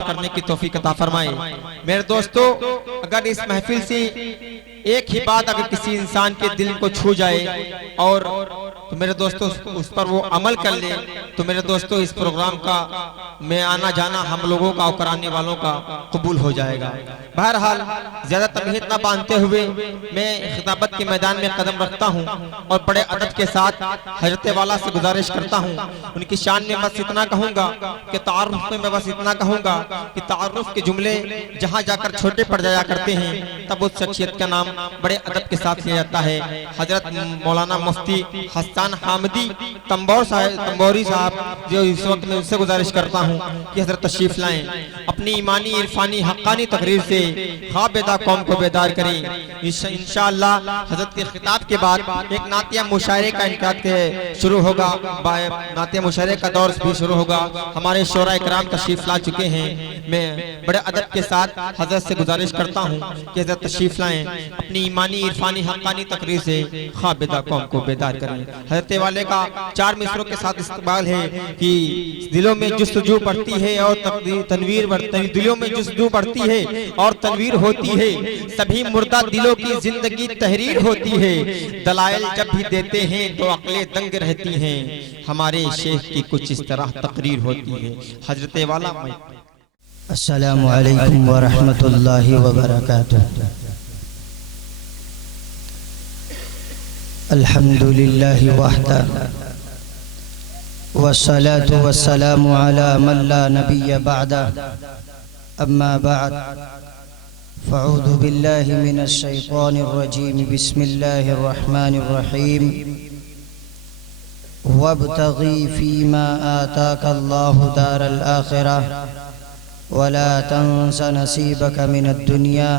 करने की तौफीक अता फरमाए। मेरे दोस्तों, अगर इस महफिल से एक ही बात अगर किसी इंसान के दिल को छू जाए और तो मेरे दोस्तों उस पर वो अमल कर ले, तो मेरे दोस्तों इस प्रोग्राम का में आना जाना हम लोगों का और कराने वालों का कबूल हो जाएगा। बहरहाल ज्यादा तमहीद न बांधते हुए मैं खिताबत के मैदान में कदम रखता हूँ और बड़े अदब के साथ हजरत वाला से गुजारिश करता हूँ, उनकी शान में बस इतना कहूँगा कि तारुफ में मैं बस इतना कहूँगा कि तारुफ के जुमले जहाँ जाकर छोटे पड़ जाया करते हैं तब उस शख्सियत का नाम बड़े अदब के साथ लिया जाता है। हजरत मौलाना मुफ्ती हसन हामिदी तंबोरी साहब, जो इस वक्त मैं उनसे गुजारिश करता हूँ कि हजरत तशरीफ लाएं, अपनी ईमानी इरफानी हक्कानी तकरीर से ख्वाबेदा कौम को बेदार करें। इंशाअल्लाह हजरत के खिताब के बाद एक नातिया मुशायरे का इनका शुरू होगा, नातिया मुशायरे का दौर भी शुरू होगा। हमारे शोरा इकराम तशरीफ ला चुके हैं। मैं बड़े अदब के साथ हजरत से गुजारिश करता हूँ कि हजरत तशरीफ लाएं, अपनी ईमानी इरफानी हक्कानी तकरीर से ख्वाबेदा कौम को बेदार करें। हजरत वाले का 4 मिसरों के साथ इस्तकबाल है कि दिलों में जुस्तजू बढ़ती है और तनवीर बढ़ती, दिलों में जुस्तजू बढ़ती है और तनवीर होती है, सभी मुर्दा दिलों की जिंदगी तहरीर होती है, दलाइल जब भी देते हैं तो अक्लें दंग रहती हैं, हमारे शेख की कुछ इस तरह तकरीर होती है। हजरत वाला अस्सलामु अलैकुम व रहमतुल्लाहि व बरकातुहू। अल्हम्दुलिल्लाहि वहदा वस्सलातु वस्सलामु अला मन ला नबिय्य बअदा, अम्मा बअद, फ़अऊज़ु बिल्लाहि मिनश शैतानिर रजीम, बिस्मिल्लाहिर रहमानिर रहीम। वब्तग़ी फ़ीमा आताकल्लाहु दारल आखिरह वला तंस नसीबक मिनद दुनिया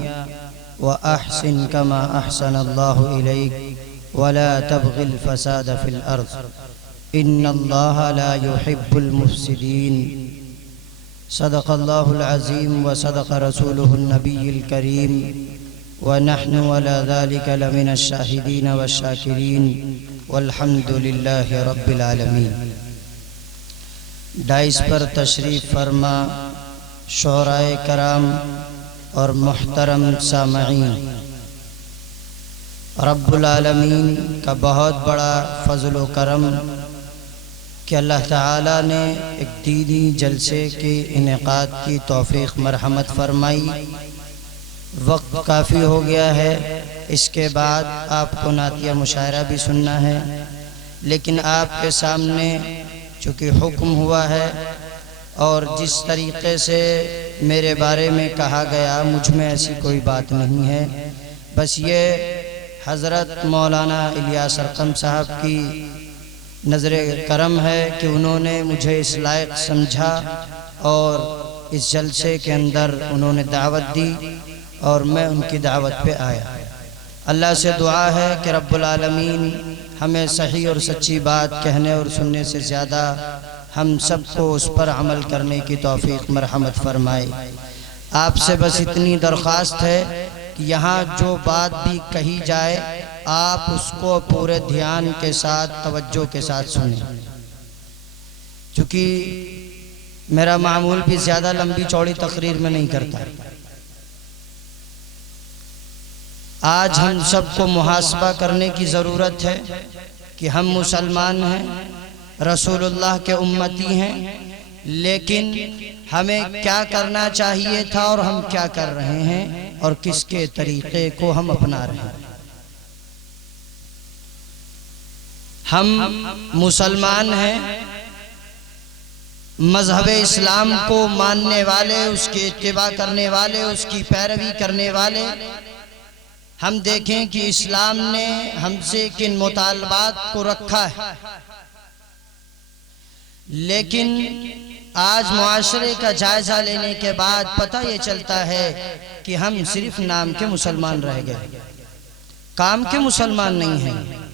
व अहसिन कमा अहसनल्लाहु इलैक वला तबग़िल फ़साद फ़िल अर्ज़ इन्नल्लाहा ला युहिब्बुल मुफ़्सिदीन। सदक़ल्लाहुल अज़ीम व सदक़ रसूलुहुन नबिय्युल करीम व नहनु अला ज़ालिका लमिनश शाहिदीन व शाकिरीन वल्हम्दुलिल्लाहि रब्बिल आलमीन। डाइस पर तशरीफ़ फरमा शोराए कराम और मुहतरम सामईन, रब्बुल आलमीन का बहुत बड़ा फ़ज़ल व करम कि अल्लाह ताला ने एक दीनी जलसे के इनेकाद की तौफ़ीक़ मरहमत फरमाई। वक्त काफ़ी हो गया है, इसके बाद आपको नातिया मुशायरा भी सुनना है, लेकिन आपके सामने चूँकि हुक्म हुआ है और जिस तरीक़े से मेरे बारे में कहा गया मुझ में ऐसी कोई बात नहीं है, बस ये हज़रत मौलाना इलियास अरकम साहब की नज़रे करम है कि उन्होंने मुझे इस लायक समझा और इस जलसे के अंदर उन्होंने दावत दी और मैं उनकी दावत पे आया। अल्लाह से दुआ है कि रब्बुल आलमीन हमें सही और सच्ची बात कहने और सुनने से ज़्यादा हम सबको उस पर अमल करने की तौफ़ीक़ मरहमत फरमाए। आपसे बस इतनी दरख्वास्त है कि यहाँ जो बात भी कही जाए आप उसको पूरे ध्यान के साथ तवज्जो के साथ सुनें, क्योंकि मेरा मामूल भी ज़्यादा लंबी चौड़ी तकरीर में नहीं करता। आज हम सबको मुहासबा करने की ज़रूरत है कि हम मुसलमान हैं, रसूलुल्लाह के उम्मती हैं, लेकिन हमें क्या करना चाहिए था और हम क्या कर रहे हैं और किसके तरीक़े को हम अपना रहे हैं। हम मुसलमान हैं, मज़हब इस्लाम को मानने वाले, उसके इत्तिबा करने वाले, उसकी पैरवी करने वाले। हम देखें कि इस्लाम ने हमसे किन मुतालबात को रखा है, लेकिन आज मुआशरे का जायज़ा लेने के बाद पता ये चलता है कि हम सिर्फ नाम के मुसलमान रह गए, काम के मुसलमान नहीं हैं।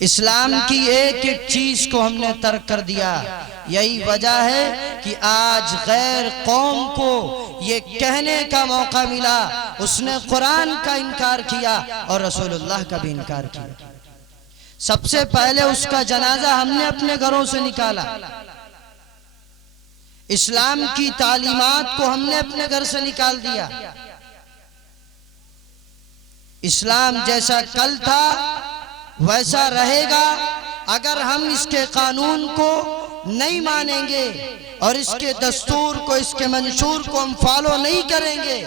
इस्लाम की एक एक चीज को हमने तर्क कर दिया। यही वजह है कि आज गैर कौम को ये कहने का मौका मिला, उसने कुरान का इनकार किया और रसूलुल्लाह का भी इनकार किया। सबसे पहले उसका जनाजा हमने अपने घरों से निकाला, इस्लाम की तालीमात को हमने अपने घर से निकाल दिया। इस्लाम जैसा कल था वैसा रहेगा। अगर हम इसके कानून को नहीं मानेंगे और इसके दस्तूर को, इसके मंशूर को हम फॉलो नहीं करेंगे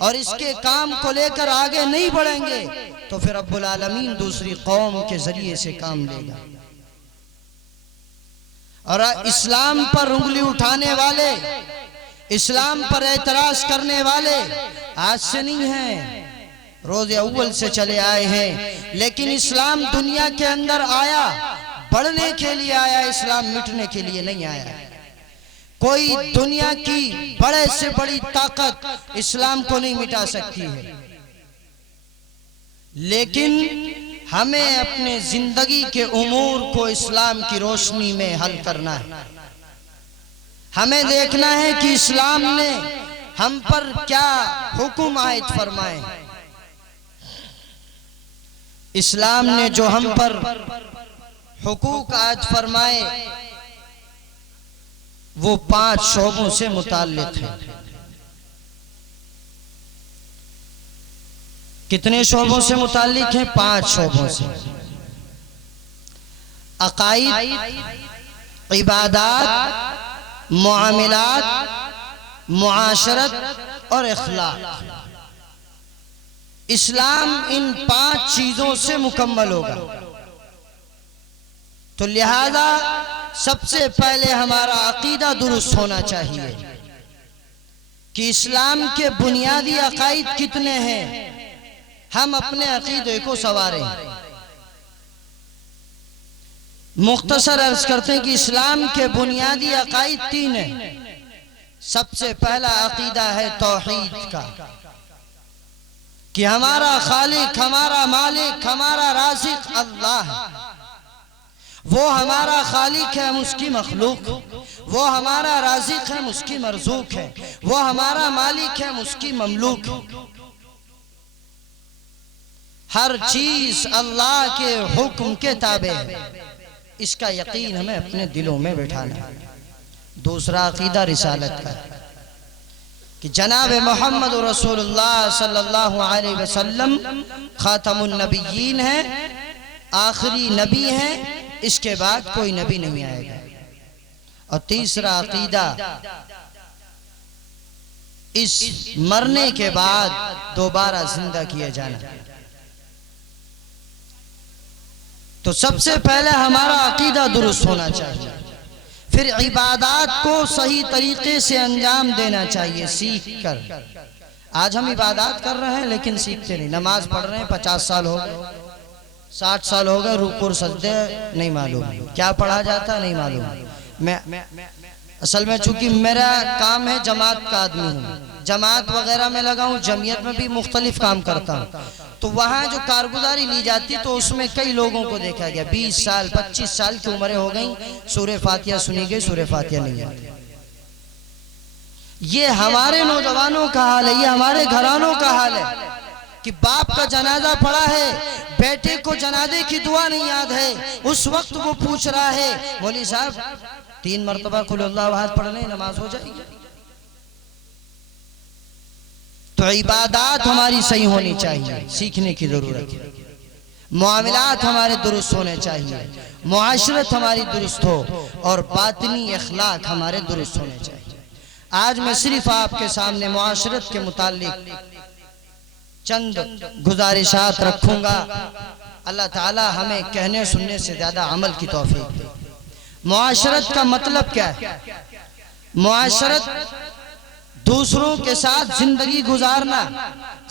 और इसके काम को लेकर आगे नहीं बढ़ेंगे तो फिर रब्बुल आलमीन दूसरी कौम के जरिए से काम लेगा। और इस्लाम पर उंगली उठाने वाले, इस्लाम पर एतराज करने वाले आज से नहीं हैं, रोज़े अव्वल से चले आए हैं। लेकिन इस्लाम दुनिया के अंदर आया, बढ़ने के लिए आया, इस्लाम मिटने के लिए नहीं आया। कोई दुनिया की बड़े से बड़ी ताकत इस्लाम को नहीं मिटा सकती है। लेकिन हमें अपने जिंदगी के उमूर को इस्लाम की रोशनी में हल करना है। हमें देखना है कि इस्लाम ने हम पर क्या हुक्म आयत फरमाए। इस्लाम ने जो हम पर हुकूक आयत फरमाए वो 5 शोबों से मुताल्लिक है। कितने शोबों से मुताल्लिक हैं? 5 शोबों से। अकाईद, इबादात, मुआमिलात, मुआशरत और इखलाक। इस्लाम इन 5 चीजों से मुकम्मल होगा। तो लिहाजा सबसे पहले हमारा अकीदा दुरुस्त होना चाहिए कि इस्लाम के बुनियादी अकाईद कितने हैं, हम अपने अकीदे को संवारें। मुख्तसर अर्ज करते हैं कि इस्लाम के बुनियादी अकाईद 3 हैं। सबसे पहला अकीदा है तौहीद का, कि हमारा खालिक, हमारा मालिक, हमारा राज़िक अल्लाह है। वो हमारा खालिक है, हम उसकी मखलूक। वो हमारा राज़िक है, हम उसकी मरज़ूक है। वो हमारा मालिक है, हम उसकी ममलूक है। हर चीज अल्लाह के हुक्म के ताबे है। इसका यकीन हमें अपने दिलों में बैठाना है। दूसरा अकीदा रिसालत का, कि जनाब मोहम्मद रसूलुल्लाह सल्लल्लाहु अलैहि वसल्लम खातमुन नबिय्यीन है, आखिरी नबी है, इसके बाद कोई नबी नहीं आएगा। और तीसरा अकीदा, इस मरने के बाद दोबारा जिंदा किया जाना। तो सबसे पहले हमारा अकीदा दुरुस्त होना चाहिए। फिर इबादात को सही तरीके से अंजाम देना चाहिए सीख कर। आज हम इबादात कर रहे हैं लेकिन सीखते नहीं। नमाज पढ़ रहे हैं, 50 साल हो गए, 60 साल हो गए, रुकू और सजदे नहीं मालूम, क्या पढ़ा जाता नहीं मालूम। मैं असल में चूंकि मेरा काम है, जमात का आदमी हूँ, जमात वगैरह में लगा हूँ, जमीयत में भी मुख्तलिफ काम करता हूँ। तो वहाँ जो कारगुजारी ली जाती तो उसमें कई लोगों को देखा गया 20 साल 25 साल की उम्रें हो गई, सूरह फातिहा सुनी गई, सूरह फातिहा नहीं आती। ये हमारे नौजवानों का हाल है, ये हमारे घरानों का हाल है कि बाप का जनाजा पड़ा है, बेटे को जनाजे की दुआ नहीं याद है। उस वक्त वो पूछ रहा है, मौलवी साहब 3 मरतबा कुल अल्लाह अहद पढ़ लें, नमाज हो जाएगी। तो इबादात हमारी सही होनी चाहिए, सीखने की जरूरत है। मुआमिलात हमारे दुरुस्त होने चाहिए, मुआशरत हमारी दुरुस्त हो और बातिनी अखलाक हमारे दुरुस्त होने चाहिए। आज मैं सिर्फ आपके सामने मुआशरत के मुतालिक चंद गुजारिशात रखूंगा। अल्लाह ताला हमें कहने सुनने से ज्यादा अमल की तौफीक दे। मुआशरत का मतलब क्या है? मुआशरत दूसरों के साथ जिंदगी गुजारना।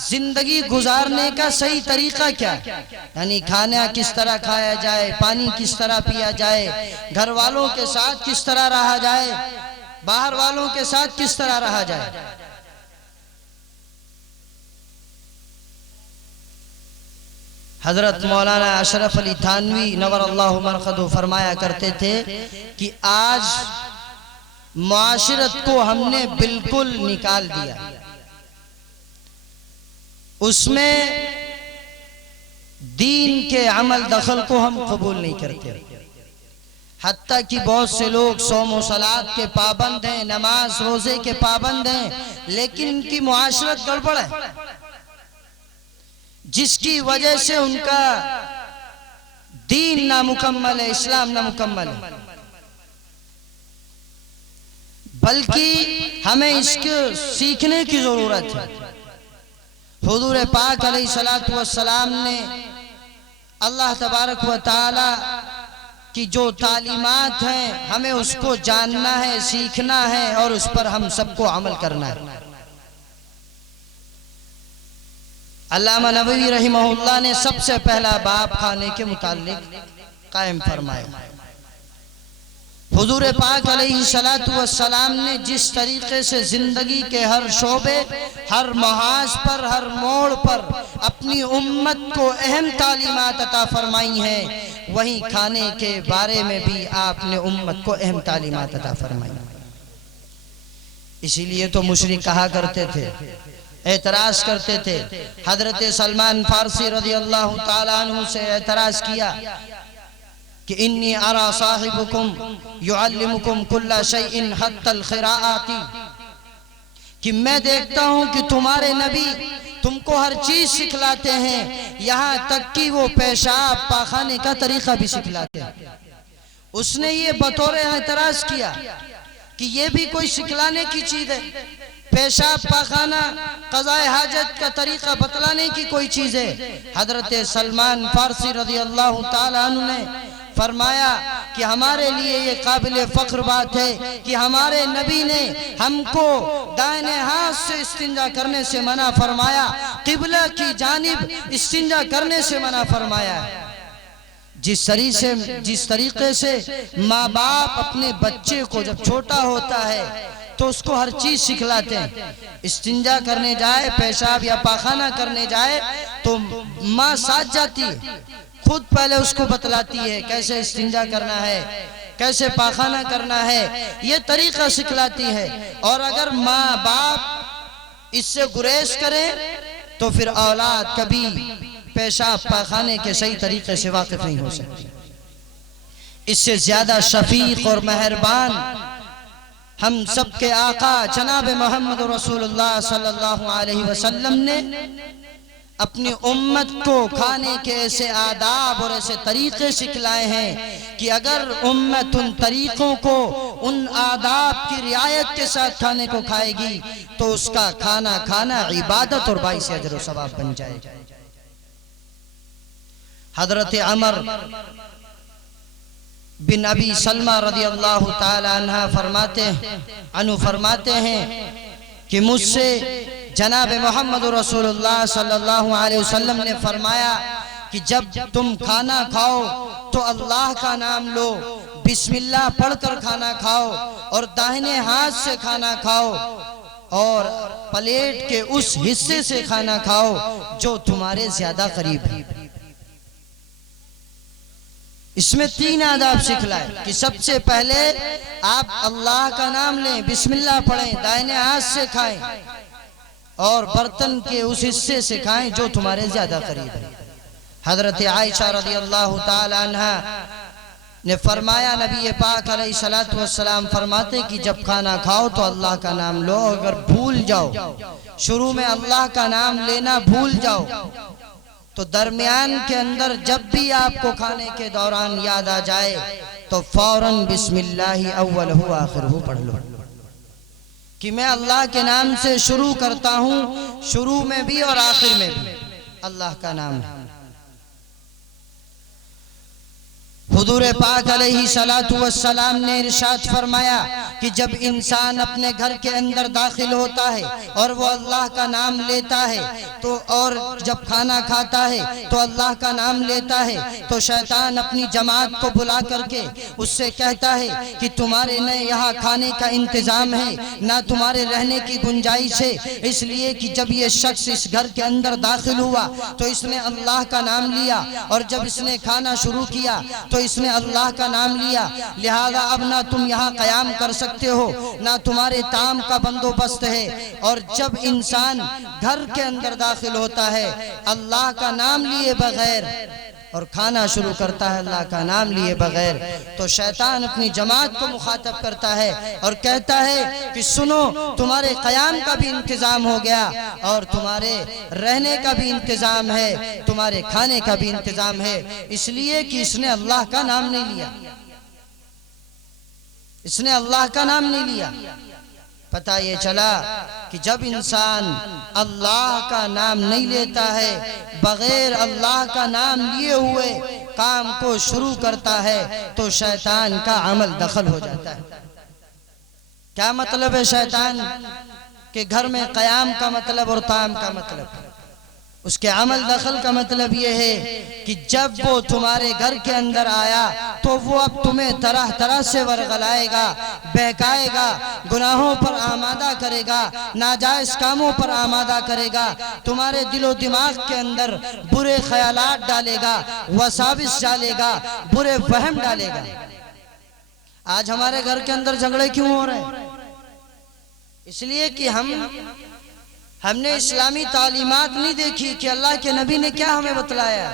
जिंदगी गुजारने का सही तरीका क्या है? यानी खाना किस तरह खाया जाए, पानी किस तरह पिया जाए, घर वालों के साथ किस तरह रहा जाए, बाहर वालों के साथ किस तरह रहा जाए। हजरत मौलाना अशरफ अली थानवी नवरल्लाहु मरकदहु फरमाया करते थे कि आज मुआशरत को हमने बिल्कुल निकाल दिया, उसमें दीन के अमल दखल को हम कबूल नहीं करते। हत्ता कि बहुत से लोग सौम व सलात के पाबंद हैं, नमाज रोजे के पाबंद हैं, लेकिन इनकी मुआशरत गड़बड़ है, जिसकी वजह से उनका दीन नामुकम्मल है, इस्लाम नामुकम्मल है। बल्कि हमें इसको सीखने की जरूरत है। हुजूर पाक अलैहिस्सलातु वस्सलाम ने अल्लाह तबारक व तआला की जो तालीमात हैं हमें उसको जानना है, सीखना है और उस पर हम सबको अमल करना है। अल्लामा नबवी रहिमहुल्लाह ने सबसे पहला बाब खाने के मुताल्लिक कायम फरमाया। हुजूर पाक अलैहिस्सलातु वस्सलाम ने जिस तरीके से जिंदगी के हर शोबे, हर महाज पर, हर मोड़ पर अपनी उम्मत को अहम तालीमात अता फरमाई हैं, वहीं खाने के बारे में भी आपने उम्मत को अहम तालीमात अता फरमाई। इसीलिए तो मुशरिक कहा करते थे, एतराज करते थे। हजरत सलमान फारसी रज़ियल्लाहु ताला अन्हु से एतराज किया कि इन्नी अरा साहिबुकुम युअल्लिमुकुम कुल्ला शैइन हत्तल खिराआती, कि मैं देखता हूं कि तुम्हारे नबी तुमको हर चीज सिखलाते हैं, यहाँ तक कि वो पेशाब पाखाने का तरीका भी सिखलाते हैं। उसने ये बतौर एतराज किया कि ये भी कोई सिखलाने की चीज है, पेशाब पाखाना क़ज़ाए हाजत का तरीका बतलाने की कोई चीज है। हजरत सलमान फारसी रज़ियल्लाहु ताला अन्हु ने फरमाया कि हमारे लिए ये काबिल फख्र बात है कि हमारे नबी ने हमको दाहिने हाथ से इस्तिंजा करने से मना फरमाया, किबला की जानिब इस्तिंजा करने से मना फरमाया। जिस तरीके से माँ बाप अपने बच्चे को जब छोटा होता है तो उसको हर चीज सिखलाते हैं। इस्तिंजा करने जाए, पेशाब या पाखाना करने जाए तो माँ साथ जाती है, खुद पहले उसको बतलाती है कैसे इस्तिंजा करना है, कैसे पाखाना करना है, ये तरीका सिखलाती है। और अगर माँ बाप इससे गुरेज करे तो फिर औलाद कभी पेशाब पाखाने के सही तरीके से वाकिफ नहीं हो सकती। इससे ज्यादा शफीक और मेहरबान हम सबके आका जनाब मोहम्मद रसूलुल्लाह सल्लल्लाहु अलैहि वसल्लम ने अपनी उम्मत को खाने के ऐसे आदाब और ऐसे तरीके सिखलाए हैं कि अगर उम्मत उन तरीकों को, उन आदाब की रियायत के साथ खाने को खाएगी तो उसका खाना खाना इबादत और बाइस अजर व सवाब बन जाएगा। हजरत अमर बिन अबी सलमा रज़ियल्लाहु ताला अन्हु फरमाते हैं कि मुझसे जनाब मोहम्मद रसूलुल्लाह सल्लल्लाहु अलैहि वसल्लम ने फरमाया कि जब तुम खाना खाओ तो अल्लाह का नाम लो, बिस्मिल्लाह पढ़कर खाना खाओ और दाहिने हाथ से खाना खाओ और प्लेट के उस हिस्से से खाना खाओ जो तुम्हारे ज्यादा करीब है। इसमें तीन आदाब सिखलाए कि सबसे पहले आप अल्लाह का नाम लें, बिस्मिल्लाह पढ़ें, दाहिने हाथ से खाएं और बर्तन के उस हिस्से से खाएं जो तुम्हारे ज्यादा करीब है। हजरत आयशा रज़ियल्लाहु ताला अन्हा ने फरमाया, नबी पाक अलैहिस्सलातु वस्सलाम फरमाते कि जब खाना खाओ तो अल्लाह का नाम लो, अगर भूल जाओ, शुरू में अल्लाह का नाम लेना भूल जाओ तो दरमियान के अंदर जब भी आपको खाने के दौरान याद आ जाए तो फौरन बिस्मिल्लाहि अव्वलहु आखिरहु पढ़ लो कि मैं अल्लाह के नाम से शुरू करता हूँ, शुरू में भी और आखिर में भी अल्लाह का नाम है। हुजूर पाक अलैहिस्सलातु वस्सलाम ने इरशाद फरमाया कि जब इंसान अपने घर के अंदर दाखिल होता है और वो अल्लाह का नाम लेता है तो, और जब खाना खाता है तो अल्लाह का नाम लेता है तो शैतान अपनी जमात को बुला करके उससे कहता है कि तुम्हारे न यहाँ खाने का इंतजाम है, ना तुम्हारे रहने की गुंजाइश है, इसलिए कि जब ये शख्स इस घर के अंदर दाखिल हुआ तो इसने अल्लाह का नाम लिया और जब इसने खाना शुरू किया तो इसने अल्लाह का नाम लिया, लिहाजा अब ना तुम यहाँ कयाम कर सकते हो, ना तुम्हारे ताम का बंदोबस्त है। और जब इंसान घर के अंदर दाखिल होता है अल्लाह का नाम लिए बगैर और खाना शुरू करता है अल्लाह का नाम लिए बगैर, तो शैतान अपनी जमात को मुखातब करता है और कहता है कि सुनो, तुम्हारे क़याम का भी इंतज़ाम हो गया और तुम्हारे रहने का भी इंतज़ाम है, तुम्हारे खाने का भी इंतज़ाम है, इसलिए कि इसने अल्लाह का नाम नहीं लिया, इसने अल्लाह का नाम नहीं लिया। पता ये चला कि जब इंसान अल्लाह का नाम नहीं लेता है, बगैर अल्लाह का नाम लिए हुए काम को शुरू करता है, तो शैतान का अमल दखल हो जाता है। क्या मतलब है शैतान के घर में क़याम का मतलब और ताम का मतलब? उसके अमल दखल का मतलब यह है कि जब वो तुम्हारे घर के अंदर आया तो वो अब तुम्हें तरह तरह से वर्गलाएगा, बहकाएगा, गुनाहों पर आमादा करेगा, नाजायज कामों पर आमादा करेगा, तुम्हारे दिलो दिमाग के अंदर बुरे ख्यालात डालेगा, वसाविस डालेगा, बुरे वहम डालेगा। आज हमारे घर के अंदर झगड़े क्यों हो रहे हैं? इसलिए कि हमने इस्लामी तालीमात नहीं देखी कि अल्लाह के नबी ने क्या हमें बतलाया।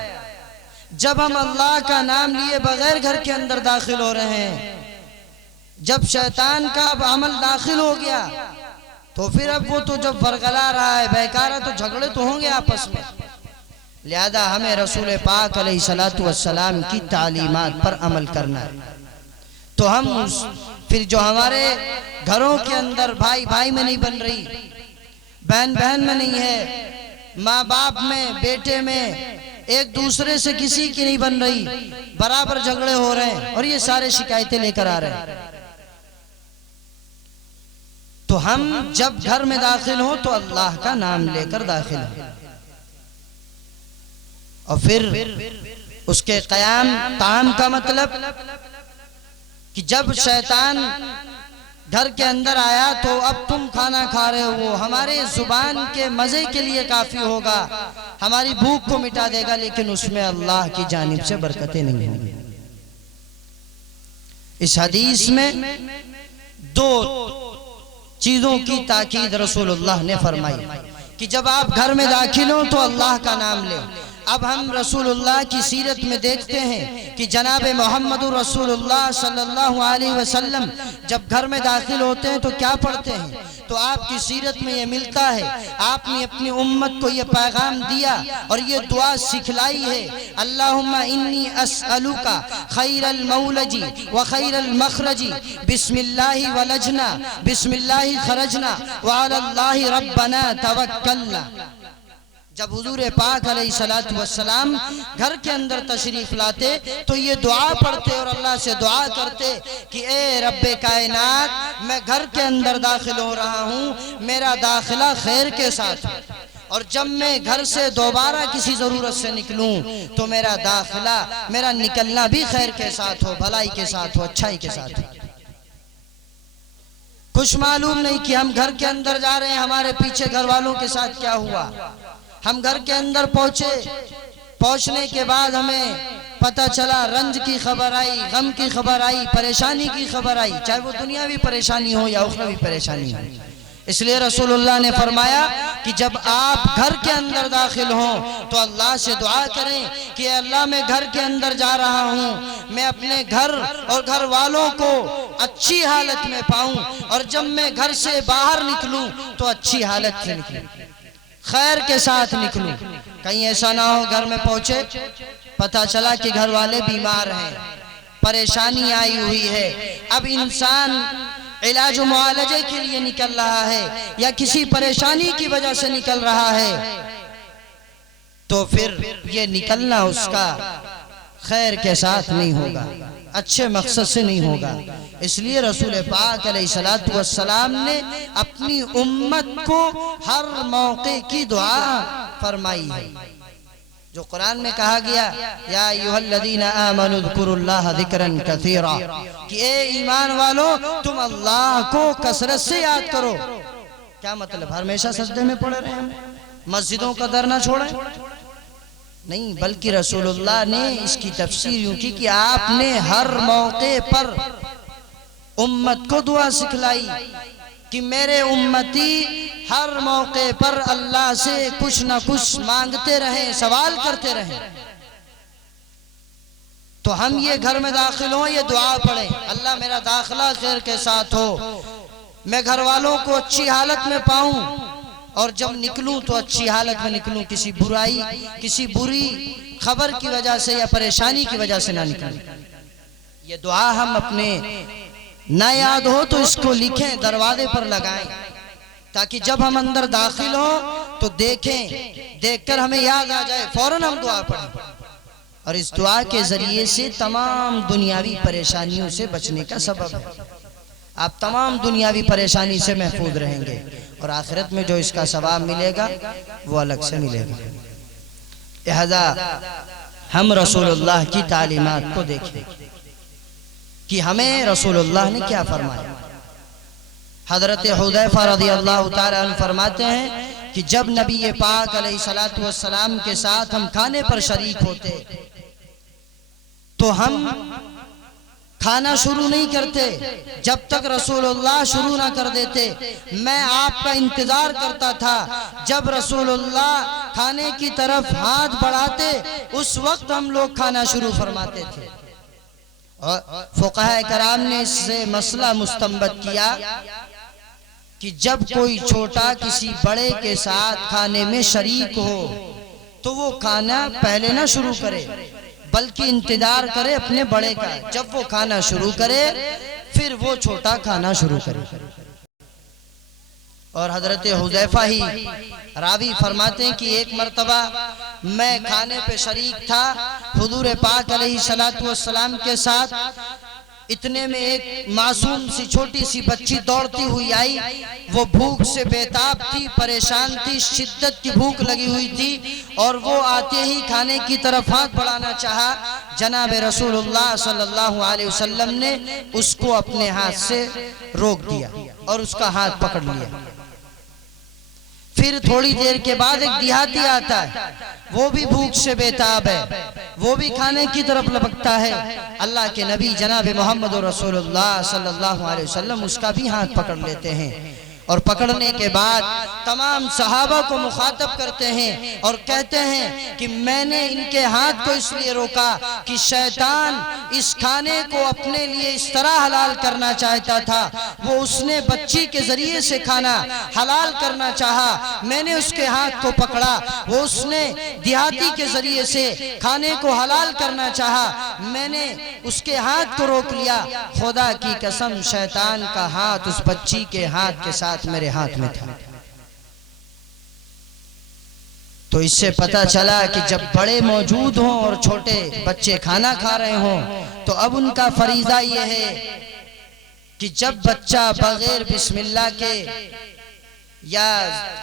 जब हम अल्लाह का नाम लिए बगैर घर के अंदर दाखिल हो रहे हैं, जब शैतान का अब अमल दाखिल हो गया, तो फिर अब वो तो जब वर्गला रहा है, बहका रहा, तो झगड़े तो होंगे आपस में। लिहाजा हमें रसूल पाक अलैहिस्सलातु वस्सलाम की तालीमात पर अमल करना है। तो हम फिर जो हमारे घरों के अंदर भाई भाई में नहीं बन रही, बहन बहन में नहीं है, माँ बाप में, बेटे में, एक दूसरे से किसी की नहीं बन रही, बराबर झगड़े हो रहे हैं और ये सारे शिकायतें लेकर आ रहे हैं। तो हम जब घर में दाखिल हो तो अल्लाह का नाम लेकर दाखिल हो, और फिर उसके क़याम ताम का मतलब कि जब शैतान घर के अंदर आया तो अब तुम खाना खा रहे हो, वो हमारे जुबान के मजे के लिए काफी होगा, हमारी भूख को मिटा देगा, लेकिन उसमें अल्लाह की जानिब से बरकतें नहीं होंगी। इस हदीस में दो चीजों की ताकीद रसूलुल्लाह ने फरमाई कि जब आप घर में दाखिल हो तो अल्लाह का नाम ले। अब हम रसूलुल्लाह की सीरत में देखते हैं कि जनाब मोहम्मद रसूलुल्लाह सल्लल्लाहु अलैहि वसल्लम जब घर में दाखिल होते हैं तो क्या पढ़ते हैं? तो आपकी सीरत में ये मिलता है, आपने अपनी उम्मत को ये पैगाम दिया और ये दुआ सिखलाई है, अल्लाहुम्मा इन्नी अस्अलुका खैरल मौलजी व खैरल मखरजी, बिस्मिल्लाहि वलजना बिस्मिल्लाहि खरजना व अलल्लाहि रब्बना तवक्कलना। जब हुजूर पाक अलैहिस्सलातु वस्सलाम घर के अंदर तशरीफ लाते तो ये दुआ पढ़ते और अल्लाह से दुआ करते कि ए रब्बे कायनात, मैं घर के अंदर दाखिल हो रहा हूँ, मेरा दाखिला खैर के साथ, और जब मैं घर से दोबारा किसी जरूरत से निकलूं तो मेरा दाखिला, मेरा निकलना भी खैर के साथ हो, भलाई के साथ हो, अच्छाई के साथ हो। कुछ मालूम नहीं कि हम घर के अंदर जा रहे हैं, हमारे पीछे घर वालों के साथ क्या हुआ। हम घर के अंदर पहुंचे, पहुंचने के बाद हमें पता चला रंज की खबर आई, गम की खबर आई, परेशानी की खबर आई, चाहे वो दुनियावी परेशानी हो या उखरवी परेशानी हो। इसलिए रसूलुल्लाह ने फरमाया कि जब आप घर के अंदर दाखिल हों तो अल्लाह से दुआ करें कि अल्लाह मैं घर के अंदर जा रहा हूँ, मैं अपने घर और घर वालों को अच्छी हालत में पाऊं, और जब मैं घर से बाहर निकलूं तो अच्छी हालत से निकलूं, खैर के साथ निकलूं। कहीं ऐसा ना हो घर में पहुंचे पता चला कि घर वाले बीमार हैं, परेशानी आई हुई है, अब इंसान इलाज मुआलजे के लिए निकल रहा है या किसी परेशानी की वजह से निकल रहा है, तो फिर ये निकलना उसका खैर के साथ नहीं होगा, अच्छे मकसद से नहीं होगा। इसलिए रसूल पाक अलैहिस्सलातु वस्सलाम ने अपनी उम्मत को हर मौके की दुआ फरमाई है। जो कुरान में कहा गया, या अय्युहल्लज़ीना आमनु ज़कुरुल्लाह ज़िक्रन कसीरा, कि ए ईमान वालो तुम अल्लाह को कसरत से याद करो। क्या मतलब हमेशा सजदे में पड़े रहे, मस्जिदों का दर ना छोड़ें? नहीं, बल्कि रसूलुल्लाह ने इसकी तफसीर यूं की कि आपने हर मौके पर उम्मत को दुआ सिखलाई कि मेरे उम्मती हर मौके पर अल्लाह से कुछ न कुछ मांगते रहें, सवाल करते रहें। तो हम ये घर में दाखिल हों, ये दुआ पढ़ें, अल्लाह मेरा दाखिला खैर के साथ हो, मैं घर वालों को अच्छी हालत में पाऊं और जब निकलूं तो अच्छी हालत में निकलूं, किसी बुराई, किसी बुरी खबर की वजह से या परेशानी की वजह से ना निकलूं। ये दुआ हम अपने ना याद हो तो इसको लिखें, दरवाजे पर लगाएं, ताकि जब हम अंदर दाखिल हो तो देखें, देखकर हमें याद आ जाए, फौरन हम दुआ पढ़ें। और इस दुआ के जरिए से तमाम दुनियावी परेशानियों से बचने का सबब है। आप तमाम दुनियावी परेशानी से महफूज रहेंगे और आखिरत में जो इसका सवाब मिलेगा वो अलग से मिलेगा। लिहाजा हम रसूलुल्लाह की तालीमात को देखें कि हमें रसूलुल्लाह ने क्या फरमाया। हजरत हुदैफा रज़ियल्लाहु ताला अन्हु फरमाते हैं कि जब नबी पाक अलैहिस्सलातु वस्सलाम के साथ हम खाने पर शरीक होते तो हम खाना शुरू नहीं करते जब तक रसूलुल्लाह शुरू ना कर देते। मैं आपका इंतजार करता था, जब रसूलुल्लाह खाने की तरफ हाथ बढ़ाते उस वक्त हम लोग खाना शुरू फरमाते थे। और फुक़हा कराम ने इससे मसला मुस्तंबत किया कि जब कोई छोटा किसी बड़े के साथ खाने में शरीक हो तो वो खाना पहले ना शुरू करे, बल्कि इंतजार करे अपने बड़े का। जब वो खाना शुरू करे फिर वो छोटा खाना शुरू करे। और हजरत हुदैफा ही रावी फरमाते हैं कि एक मर्तबा मैं खाने पे शरीक था हुजूर पाक अलैहिस्सलातु वस्सलाम के साथ। इतने में एक मासूम सी छोटी सी बच्ची दौड़ती हुई आई। वो भूख से बेताब थी, परेशान थी, शिद्दत की भूख लगी हुई थी और वो आते ही खाने की तरफ हाथ बढ़ाना चाहा। जनाब रसूलुल्लाह सल्लल्लाहु अलैहि वसल्लम ने उसको अपने हाथ से रोक दिया और उसका हाथ पकड़ लिया। फिर थोड़ी देर के बाद एक देहाती आता है, वो भी भूख से बेताब है, वो भी खाने की तरफ लपकता है। अल्लाह के नबी जनाब मोहम्मद रसूलुल्लाह सल्लल्लाहु अलैहि वसल्लम उसका भी हाथ पकड़ लेते हैं और पकड़ने के बाद तमाम सहाबा को मुखातब करते हैं और कहते हैं कि मैंने इनके हाथ को इसलिए रोका कि शैतान इस खाने को अपने लिए इस तरह हलाल करना चाहता था। वो उसने बच्ची के जरिए से खाना हलाल करना चाहा, मैंने उसके हाथ को पकड़ा। वो उसने देहाती के जरिए से खाने को हलाल करना चाहा, मैंने उसके हाथ को रोक लिया। खुदा की कसम शैतान का हाथ उस बच्ची के हाथ के साथ मेरे हाथ में था। तो इससे पता चला कि जब बड़े मौजूद हों और छोटे बच्चे खाना खा रहे हों तो अब उनका फरीजा यह है कि जब बच्चा बगैर बिस्मिल्लाह के या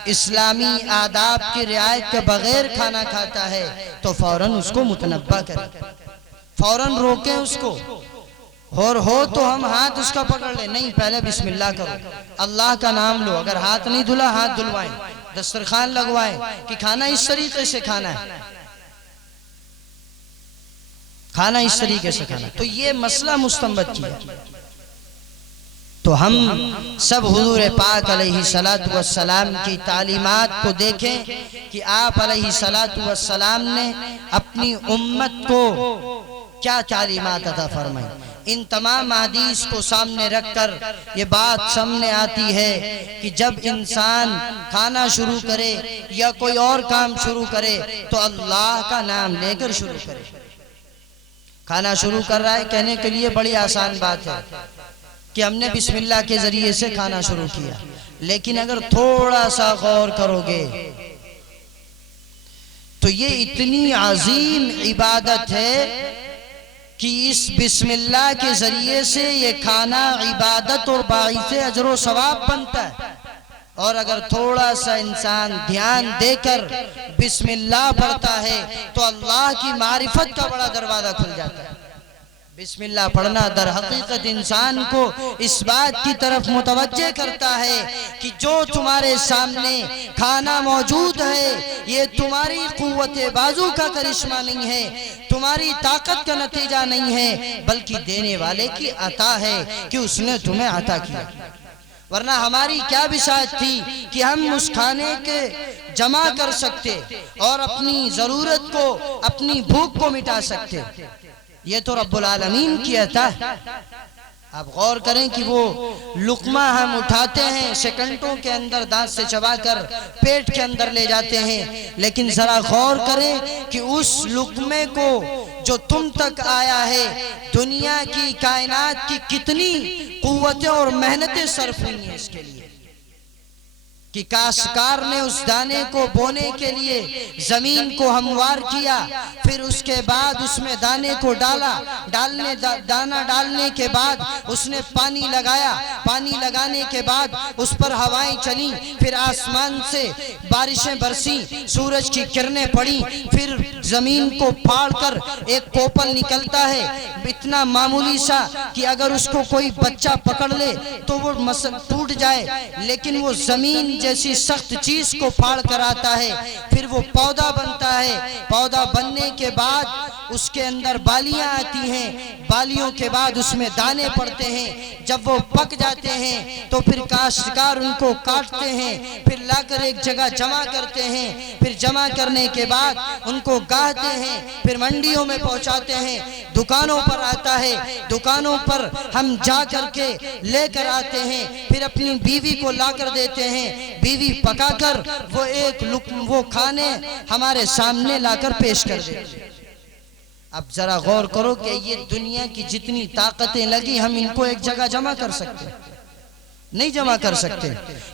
इस्लामी आदाब की रियायत के बगैर खाना खाता है तो फौरन उसको मुतनब्बा करें, फौरन रोकें उसको। और हो तो हम हाथ उसका पकड़ ले, नहीं पहले बिस्मिल्लाह करो, अल्लाह का नाम लो। अगर हाथ नहीं धुला हाथ धुलवाएं, दस्तरखान लगवाएं कि खाना इस तरीके से खाना है, खाना इस तरीके से खाना। तो ये मसला मुस्तंबत किया। तो हम सब हुजूर पाक अलैहिस्सलातु वस्सलाम की तालीमात को देखें कि आप अलैहिस्सलातु वस्सलाम ने अपनी उम्मत को क्या तालीमात अता फरमाई। इन तमाम हदीस को सामने रखकर ये बात सामने आती है कि जब इंसान खाना शुरू करे या कोई और काम शुरू करे तो अल्लाह का नाम लेकर शुरू करे। खाना शुरू कर रहा है कहने के लिए बड़ी आसान बात है कि हमने बिस्मिल्लाह के जरिए से खाना शुरू किया, लेकिन अगर थोड़ा सा गौर करोगे तो ये इतनी अजीम इबादत है कि इस बिस्मिल्लाह के जरिए से ये खाना इबादत और बाइसे अजर व सवाब बनता है। और अगर थोड़ा सा इंसान ध्यान देकर बिस्मिल्लाह पढ़ता है तो अल्लाह की मारिफत का बड़ा दरवाजा खुल जाता है। बिस्मिल्लाह पढ़ना दर हकीकत इंसान को इस बात की तरफ मुतवज्जे करता है कि जो तुम्हारे सामने खाना मौजूद है ये तुम्हारी कुव्वत बाजू का करिश्मा नहीं है, तुम्हारी ताकत का नतीजा नहीं है, बल्कि देने वाले की अता है कि उसने तुम्हें अता किया। वरना हमारी क्या बिसात थी कि हम उस खाने के जमा कर सकते और अपनी जरूरत को, अपनी भूख को मिटा सकते, ये तो रब्बुल आलमीन की अता। आप गौर करें कि वो लुकमा हम उठाते हैं, सेकंडों के अंदर दांत से चबाकर पेट के अंदर ले जाते हैं, लेकिन जरा गौर करें कि उस लुकमे को जो तुम तक आया है, दुनिया की कायनात की कितनी कुव्वतें और मेहनतें सर्फ हुई हैं इसके लिए कि काश्तकार ने उस दाने को बोने के लिए जमीन को हमवार किया, फिर उसके बाद उसमें दाने को डाला, दाना डालने के बाद उसने पानी लगाया, पानी लगाने के बाद उस पर हवाएं चली, फिर आसमान से बारिशें बरसी, सूरज की किरणें पड़ी, फिर जमीन को फाड़कर एक कोपल निकलता है इतना मामूली सा कि अगर उसको कोई बच्चा पकड़ ले तो वो टूट जाए, लेकिन वो जमीन जैसी सख्त चीज को फाड़ कर आता है, फिर वो पौधा बनता है, पौधा बनने के बाद उसके अंदर बालियां आती हैं, बालियों के बाद उसमें दाने पड़ते हैं, जब वो पक जाते हैं तो फिर काश्तकार उनको काटते हैं, फिर लाकर एक जगह जमा करते हैं, फिर जमा करने के बाद उनको गाहते हैं, फिर मंडियों में पहुंचाते हैं, दुकानों पर आता है, दुकानों पर हम जा करके लेकर आते हैं, फिर अपनी बीवी को लाकर देते हैं, बीवी पकाकर वो खाने हमारे सामने लाकर पेश कर देते हैं। अब जरा गौर करो कि ये दुनिया की जितनी ताकतें लगी, हम इनको एक जगह जमा कर सकते हैं? नहीं जमा कर सकते।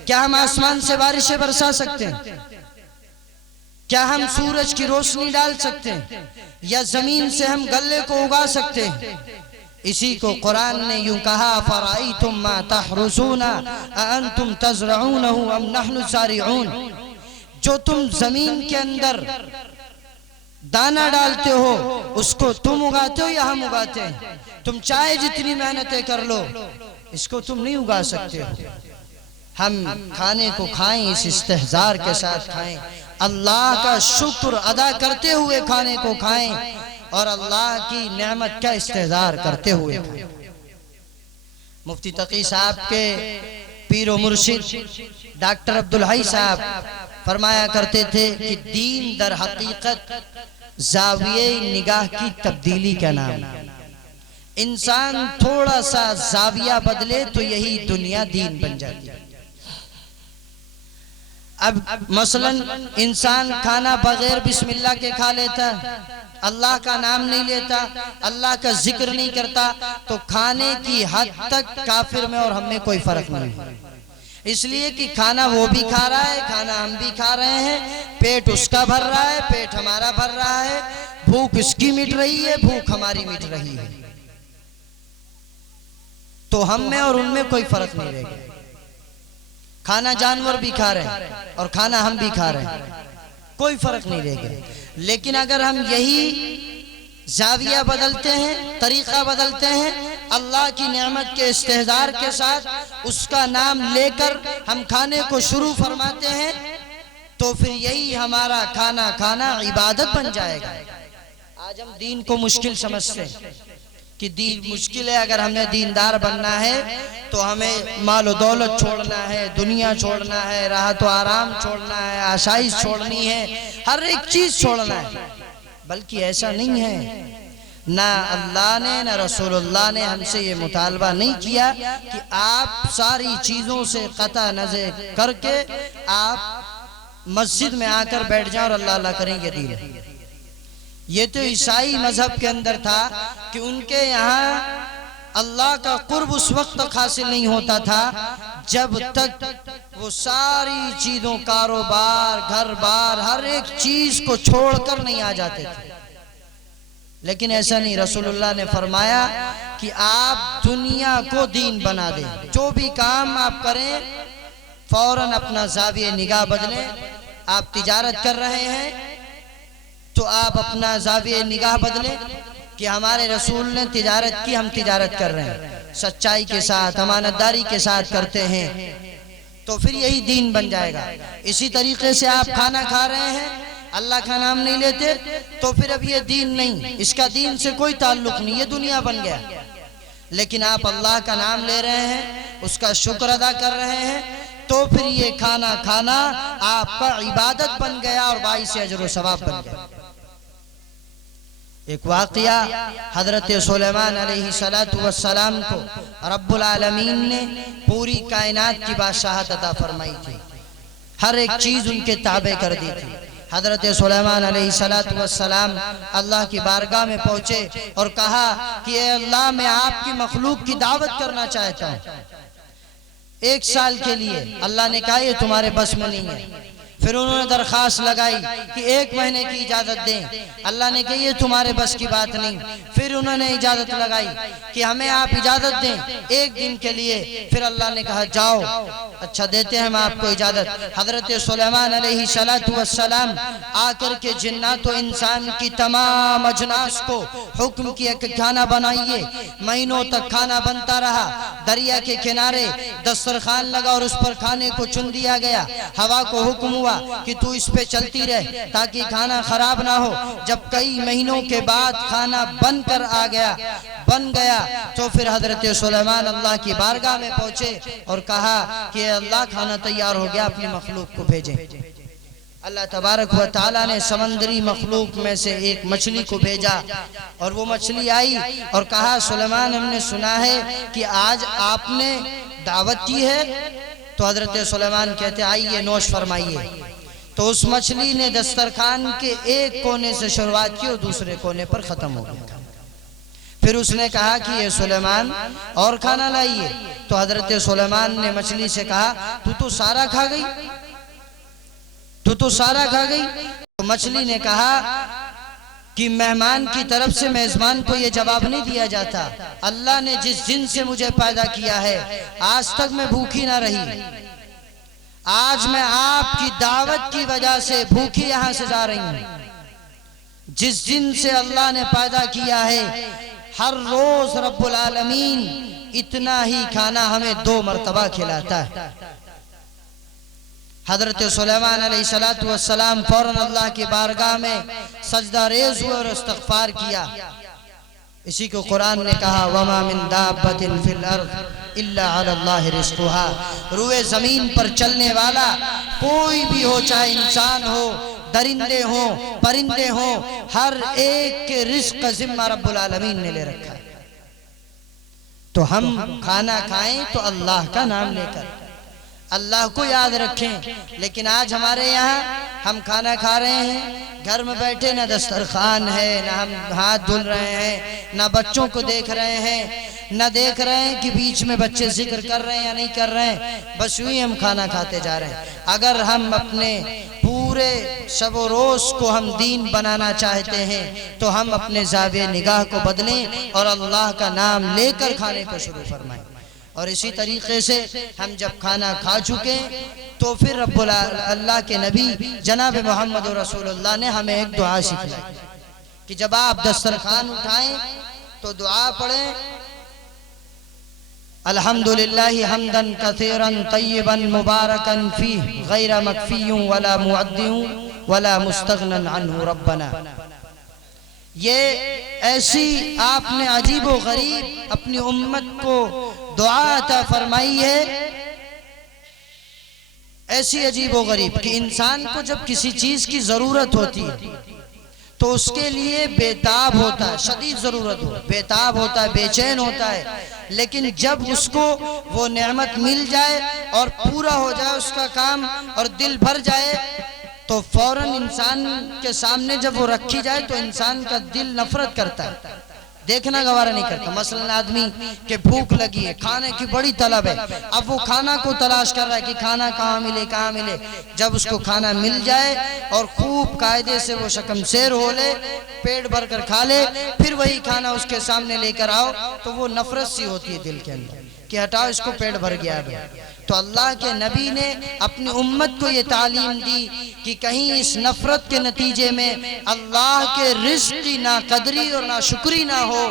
क्या हम आसमान से बारिशें बरसा सकते हैं? क्या हम सूरज की रोशनी डाल सकते हैं? या जमीन से हम गल्ले को उगा सकते हैं? इसी को कुरान ने यूं कहा, फराईतुम मा तहरुसूना अअंतुम तज़रऊनहु अम नहनु ज़ारिऊन। जो तुम जमीन के अंदर दाना डालते हो उसको तुम उगाते हो या हम उगाते हैं? तुम चाहे जितनी मेहनतें कर लो, इसको तुम नहीं उगा सकते हो। हम खाने को खाएं, इस इस्तेहजार के साथ खाएं, अल्लाह का शुक्र अदा करते हुए खाने को खाएं और अल्लाह की नेमत का इस्तेहजार करते हुए। मुफ्ती तकी साहब के पीरो मुर्शिद डॉक्टर अब्दुल हई साहब फरमाया करते थे कि दीन दर हकीकत जाविये निगाह की तब्दीली का नाम। इंसान थोड़ा सा जाविया बदले तो यही दुनिया दीन बन जाती है। अब मसलन इंसान खाना बगैर बिस्मिल्लाह के खा लेता, अल्लाह का नाम नहीं लेता, अल्लाह का जिक्र नहीं करता, तो खाने की हद तक काफिर में और हम में कोई फर्क नहीं है। इसलिए कि खाना वो भी खा रहा है, खाना हम भी खा रहे हैं, पेट उसका भर रहा है, पेट हमारा भर रहा है, भूख उसकी मिट रही है, भूख हमारी मिट रही है, तो हम में और उनमें कोई फर्क नहीं रहेगा। खाना जानवर भी खा रहे हैं और खाना हम भी खा रहे हैं, कोई फर्क नहीं रहेगा। लेकिन अगर हम यही जाविया बदलते हैं, तरीका बदलते हैं, अल्लाह की नेमत के इस्तेहजार के साथ उसका नाम लेकर हम खाने को शुरू फरमाते हैं, तो फिर यही हमारा खाना खाना इबादत बन जाएगा। आज हम दीन को मुश्किल समझते हैं कि दीन मुश्किल है, अगर हमें दीनदार बनना है तो हमें मालो दौलत छोड़ना है, दुनिया छोड़ना है, राहत व आराम छोड़ना है, आसाइश छोड़नी है, हर एक चीज छोड़ना है। बल्कि ऐसा नहीं है, ना अल्लाह ने ना रसूलुल्लाह ने हमसे ये मुतालबा नहीं किया कि आप सारी चीजों से कता नजर करके आप मस्जिद में आकर बैठ जाओ और अल्लाह अल्लाह करेंगे। दीन ये तो ईसाई मजहब के अंदर था कि उनके यहाँ अल्लाह का कुर्ब उस वक्त तक हासिल नहीं होता था जब तक वो सारी चीजों, कारोबार, घर बार, हर एक चीज को छोड़कर नहीं आ जाते थे। लेकिन ऐसा नहीं, रसूलुल्लाह ने फरमाया कि आप दुनिया को दीन बना दें। जो भी काम आप करें फौरन अपना जाविये निगाह बदलें। आप तिजारत कर रहे हैं तो आप अपना जाविये निगाह बदलें कि हमारे रसूल ने तिजारत की, हम तिजारत कर रहे हैं, सच्चाई के साथ, अमानतदारी के साथ करते हैं, तो फिर यही दीन बन जाएगा। इसी तरीके से आप खाना खा रहे हैं, अल्लाह का नाम नहीं लेते, तो फिर अब ये दीन नहीं, इसका दीन से कोई ताल्लुक नहीं, ये दुनिया बन गया। लेकिन आप अल्लाह का नाम ले रहे हैं, उसका शुक्र अदा कर रहे हैं, तो फिर ये खाना खाना आपका इबादत बन गया और बाइस अजर व सवाब बन गया। एक वाक़या हज़रत सुलेमान अलैहिस्सलातु वस्सलाम को रब्बुल आलमीन ने पूरी कायनात की बादशाहत अता फरमाई थी, हर एक चीज़ उनके ताबे कर दी थी। हज़रत सुलेमान अलैहिस्सलातु वस्सलाम अल्लाह की बारगाह में पहुँचे और कहा कि ए अल्लाह, मैं आपकी मखलूक की दावत करना चाहता हूँ 1 साल के लिए। अल्लाह ने कहा ये तुम्हारे बस में नहीं है। फिर उन्होंने दरखास्त लगाई कि 1 महीने की इजाज़त दें। अल्लाह ने कहा ये तुम्हारे बस की बात नहीं। फिर उन्होंने इजाज़त लगाई कि हमें आप इजाज़त दें 1 दिन के लिए। फिर अल्लाह ने कहा जाओ, अच्छा देते हैं हम आपको इजाज़त। हज़रत सुलेमान अलैहिस्सलातु वस्सलाम आकर के जिन्नात व इंसान की तमाम अजनास को हुक्म किया कि खाना बनाइए। महीनों तक खाना बनता रहा। दरिया के किनारे दस्तरखान लगा और उस पर खाने को चुन दिया गया। हवा को हुक्म हुआ कि तू इस पे चलती रहे ताकि खाना खराब ना हो। जब कई महीनों के बाद खाना बनकर आ गया, बन गया, तो फिर हजरत सुलेमान अल्लाह की बारगाह में पहुंचे और कहा कि अल्लाह खाना तैयार हो गया, अपनी मखलूक को भेजें। अल्लाह तबारक व तआला ने समंदरी मखलूक में से एक मछली को भेजा और वो मछली आई और कहा सुलेमान, हमने सुना है कि आज आपने दावत की है। तो हजरत सुलेमान कहते आइए नोश फरमाइए। तो उस मछली ने दस्तरखान के एक कोने से शुरुआत की और दूसरे कोने पर खत्म हो गया। फिर उसने कहा कि ये सुलेमान और खाना लाइए। तो हजरत सुलेमान ने मछली से कहा तू तो सारा खा गई, तू तो सारा खा गई। तो मछली ने कहा कि मेहमान की तरफ से मेजबान को यह जवाब नहीं दिया जाता। अल्लाह ने जिस जिन से मुझे पैदा किया है आज तक मैं भूखी ना रही। आज मैं आपकी दावत की वजह से भूखी यहां से जा रही हूं। जिस जिन से अल्लाह ने पैदा किया है हर रोज रब्बुल आलमीन इतना ही खाना हमें 2 मरतबा खिलाता है। हजरत सुलेमान अलैहिस्सलातु वस्सलाम फौरन अल्लाह की बारगाह में सजदा रेज हुए और इस्तिग़फ़ार किया। इसी को कुरान ने कहा वमा मिन दाब्बतिन फिल अर्ज़ इल्ला अलल्लाहि रिज़्क़ुहा। रुए ज़मीन पर चलने वाला कोई भी हो, चाहे इंसान हो, दरिंदे हो, परिंदे हो, हर एक के रिज़्क़ का जिम्मा रब्बुल आलमीन ने ले रखा है। तो हम खाना खाएं तो अल्लाह का नाम लेकर, अल्लाह को याद रखें। लेकिन आज हमारे यहाँ हम खाना खा रहे हैं, घर में बैठे ना दस्तरखान है, ना हम हाथ धुल रहे हैं, ना बच्चों को देख रहे हैं, ना देख रहे हैं कि बीच में बच्चे जिक्र कर रहे हैं या नहीं कर रहे हैं, बस यूं ही हम खाना खाते जा रहे हैं। अगर हम अपने पूरे शब रोज़ को हम दीन बनाना चाहते हैं तो हम अपने ज़ाविये निगाह को बदलें और अल्लाह का नाम लेकर खाने को शुरू फरमाएं। और इसी तरीके से हम जब खाना खा चुके तो फिर रब्बुल अल्लाह के नबी जनाब मोहम्मद रसूलुल्लाह ने हमें एक दुआ सिखाई कि जब आप दस्तरखान उठाएं तो दुआ पढ़ें अल्हम्दुलिल्लाहि हम्दन कसीरन तय्यबन मुबारकन फीह गैर मकफियुन वला मुअद्दियुन वला मुस्तगनन अन्हु रब्बना। ये ऐसी आपने अजीब व गरीब अपनी उम्मत को दुआ अता फरमाई है, ऐसी अजीब व गरीब कि इंसान को जब किसी चीज की जरूरत होती है तो उसके लिए बेताब होता है, शदीद जरूरत हो, बेताब होता है, बेचैन होता है। लेकिन जब उसको वो नेमत मिल जाए और पूरा हो जाए उसका काम और दिल भर जाए तो फौरन इंसान के सामने जब वो रखी जाए तो इंसान का दिल नफरत करता है, देखना गवारा नहीं करता। मसलन आदमी के भूख लगी है, खाने की बड़ी तलब है, अब वो खाना को तलाश कर रहा है कि खाना कहाँ मिले कहाँ मिले। जब उसको खाना मिल जाए और खूब कायदे से वो शकमशेर हो ले, पेट भर कर खा ले, फिर वही खाना उसके सामने लेकर आओ तो वो नफरत सी होती है दिल के अंदर कि हटाओ इसको, पेट भर गया है। तो अल्लाह के नबी ने अपनी उम्मत को ये तालीम दी कि कहीं इस नफरत के नतीजे में अल्लाह के रिज़्क़ की ना कदरी और ना शुक्री ना हो,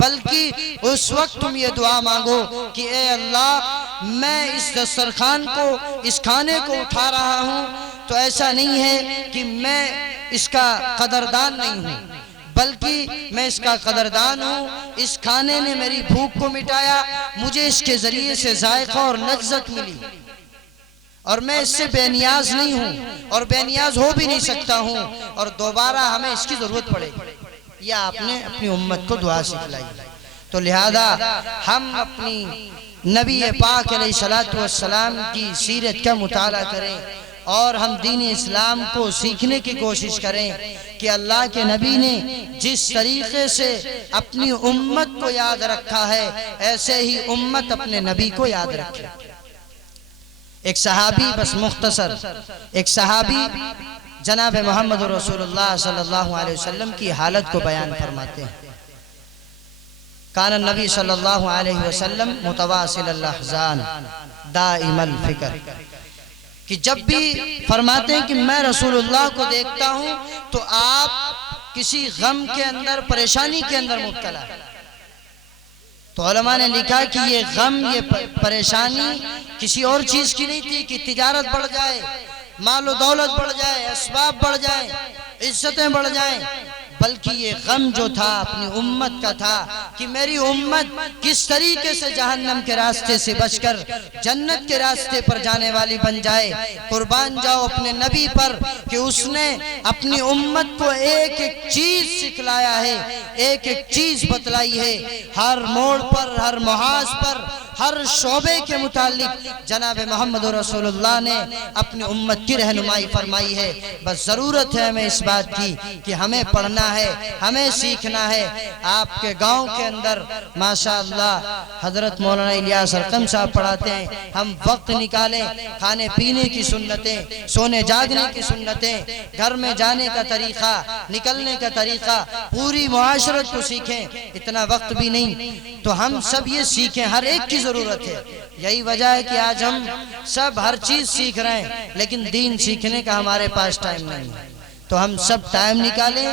बल्कि उस वक्त तुम ये दुआ मांगो कि ए अल्लाह मैं इस दस्तरखान को, इस खाने को उठा रहा हूँ तो ऐसा नहीं है कि मैं इसका कदरदान नहीं हूँ, बल्कि मैं इसका कदरदान हूँ। इस खाने ने मेरी भूख को मिटाया, मुझे इसके जरिए से जायका और लज्जत मिली और मैं इससे बेनियाज नहीं हूँ और बेनियाज हो भी नहीं सकता हूँ और दोबारा हमें इसकी जरूरत पड़ेगी। या आपने अपनी उम्मत को दुआ सिखलाई। तो लिहाजा हम अपनी नबी पाक अलैहिस्सलातु वस्सलाम की सीरत का मुताला करें और हम दीन इस्लाम को सीखने की कोशिश करें कि अल्लाह के नबी ने जिस तरीके से अपनी उम्मत को याद रखा है ऐसे ही उम्मत अपने नबी को याद रखे। एक सहाबी, बस मुख्तसर, एक सहाबी जनाब मोहम्मद रसूलुल्लाह सल्लल्लाहु अलैहि वसल्लम की हालत को बयान फरमाते हैं। कान नबी सल्लल्लाहु अलैहि वसल्लम मुतवासिल अल-अहज़ान दाइमल फिक्र, कि जब भी फरमाते हैं कि मैं रसूलुल्लाह को देखता हूं तो आप किसी गम के अंदर, परेशानी के अंदर मुब्तला है। तो उलमा ने लिखा कि ये गम, ये परेशानी किसी और चीज की नहीं थी कि तिजारत बढ़ जाए, मालो दौलत बढ़ जाए, असबाब बढ़ जाए, इज्जतें बढ़ जाएं, बल्कि ये गम जो था अपनी उम्मत का था कि मेरी उम्मत किस तरीके से जहन्नम के रास्ते से बचकर जन्नत के रास्ते पर जाने वाली बन जाए। कुर्बान जाओ अपने नबी पर कि उसने अपनी उम्मत को एक एक चीज सिखलाया है, एक एक चीज बतलाई है। हर मोड़ पर, हर मुहाज पर, हर शोबे के मुतालिक जनाब मोहम्मद रसूलुल्लाह ने अपनी उम्मत की रहनुमाई फरमाई है। बस जरूरत है हमें इस बात की कि हमें पढ़ना है, हमें सीखना है। आपके गांव के अंदर माशाअल्लाह हजरत मौलाना इलियास अरकम साहब पढ़ाते हैं। हम वक्त निकालें, खाने पीने की सुन्नतें, सोने जागने की सुन्नतें, घर में जाने का तरीका, निकलने का तरीका, पूरी मुआशरत को सीखें। इतना वक्त भी नहीं, तो हम सब ये सीखें, हर एक की जरूरत है। यही वजह है कि आज हम सब हर चीज सीख रहे हैं लेकिन दीन सीखने का हमारे पास टाइम नहीं है। तो हम सब टाइम निकालें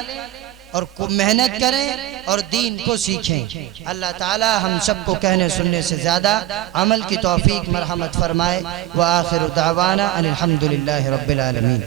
और मेहनत करें और दीन को सीखें। अल्लाह ताला हम सबको कहने सुनने से ज्यादा अमल की तौफीक मरहमत फरमाए। व आखिर दावाना अनिल हम्दुलिल्लाहि रब्बिल आलमीन।